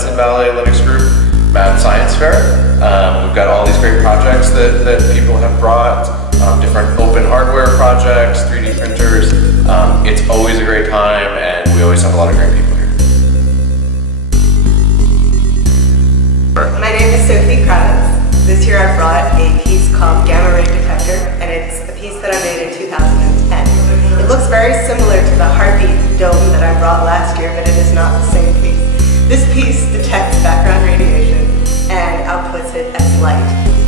Hudson Valley Linux Group Mad Science Fair. We've got all these great projects that people have brought, different open hardware projects, 3D printers. It's always a great time, and we always have a lot of great people here. My name is Sophie Kravitz. This year I brought a piece called Gamma Ray Detector, and it's a piece that I made in 2010. It looks very similar to the Heartbeat dome that I brought last year, but it is not the same piece. This piece detects background radiation and outputs it as light.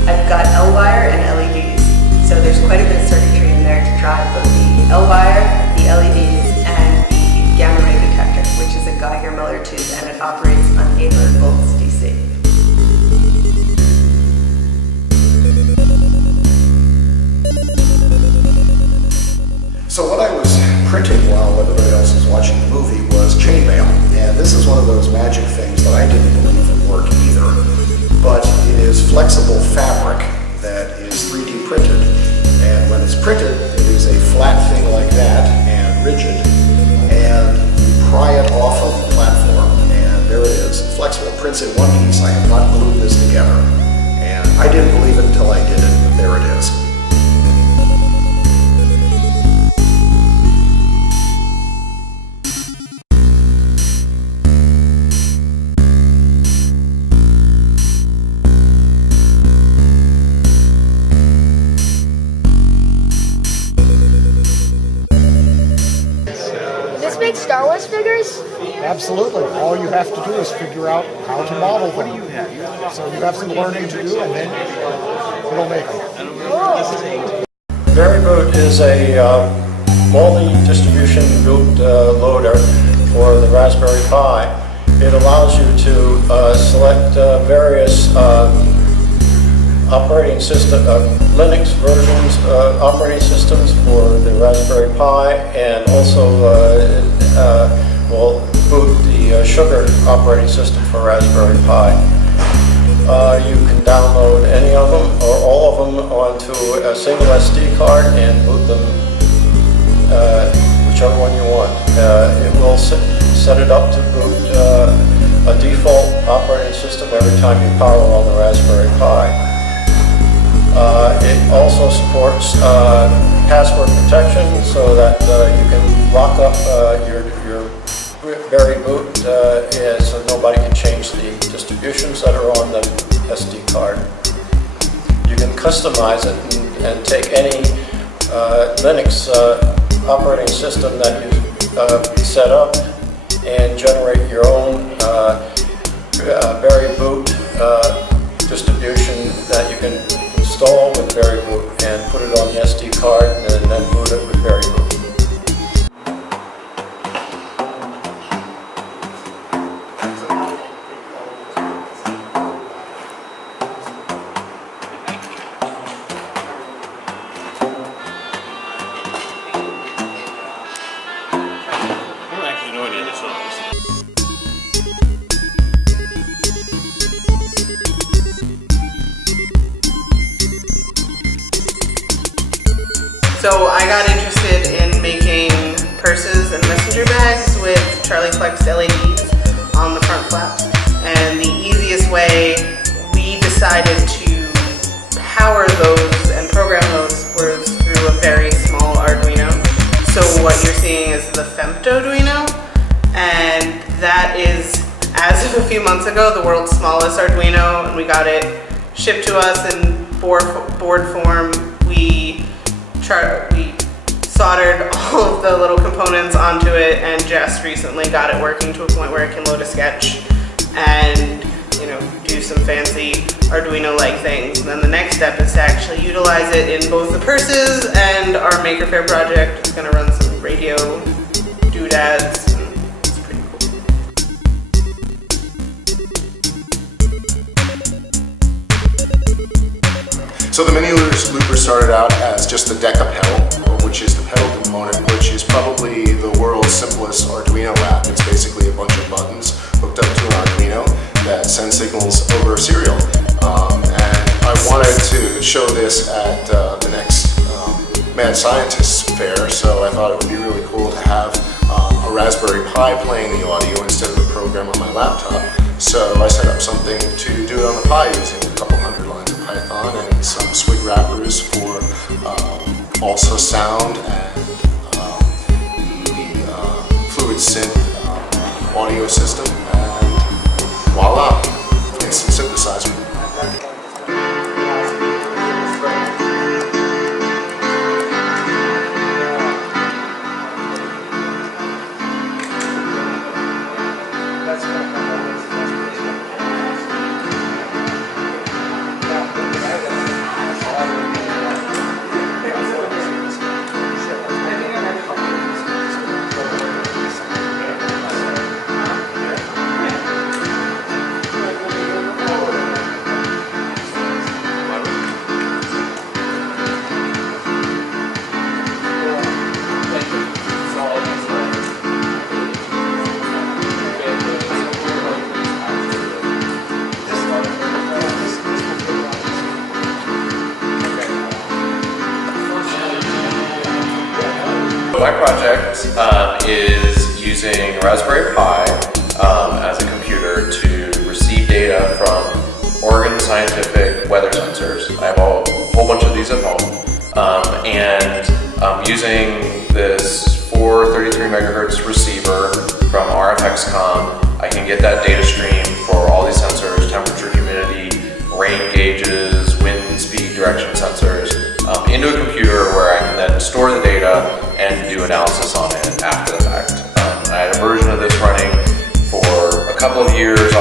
I've got L-wire and LEDs, so there's quite a bit of circuitry in there to drive both the L-wire, the LEDs, and the Gamma Ray Detector, which is a Geiger-Miller tube, and it operates on 800 volts DC. So what I was printing while everybody else was watching the movie was chainmail, and this is one of those magic things that I didn't believe would work either, but it is flexible fabric that is 3D printed, and when it's printed it is a flat thing like that and rigid, and you pry it off of the platform, and there it is, flexible, it prints in one piece. I have not glued this together, and I didn't believe it until I did it, but there it is. Make Star Wars figures? Absolutely. All you have to do is figure out how to model them. So you have some learning to do, and then it'll make them. Oh. VariBoot is a multi-distribution boot loader for the Raspberry Pi. It allows you to select various operating system, Linux versions, operating systems for the Raspberry Pi, and also will boot the Sugar operating system for Raspberry Pi. You can download any of them or all of them onto a single SD card and boot them whichever one you want. It will set it up to boot a default operating system every time you power on the Raspberry Pi. It also supports password protection so that you can lock up your VariBoot so nobody can change the distributions that are on the SD card. You can customize it and take any Linux operating system that you set up and generate your own VariBoot distribution that you can install with VariBoot and put it on the SD card and then boot it with VariBoot. I don't actually know any of the songs. So I got interested in making purses and messenger bags with Charlie Flex LEDs on the front flaps. And the easiest way we decided to power those and program those was through a very small Arduino. So what you're seeing is the Femtoduino, and that is, as of a few months ago, the world's smallest Arduino, and we got it shipped to us in board form. We soldered all of the little components onto it and just recently got it working to a point where it can load a sketch and, you know, do some fancy Arduino-like things. And then the next step is to actually utilize it in both the purses and our Maker Faire project. It's going to run some radio doodads. And it's pretty cool. So the mini looper started out as just the Deca pedal, which is the pedal component, which is probably the world's simplest Arduino app. It's basically a bunch of buttons hooked up to an Arduino that send signals over serial. And I wanted to show this at the next Mad Scientist Fair, so I thought it would be really cool to have a a Raspberry Pi playing the audio instead of the program on my laptop. So I set up something to do it on the Pi using a couple hundred lines of Python and some swig wrappers for also sound and the fluid synth audio system, and voila, instant synthesizer. My project is using Raspberry Pi as a computer to receive data from Oregon Scientific weather sensors. I have a whole bunch of these at home, and using this 433 megahertz receiver from RFXcom, I can get that data stream for all these sensors: temperature, humidity, rain gauges, wind speed, direction sensors, into a computer where I can then store the data and do analysis on it after the fact. I had a version of this running for a couple of years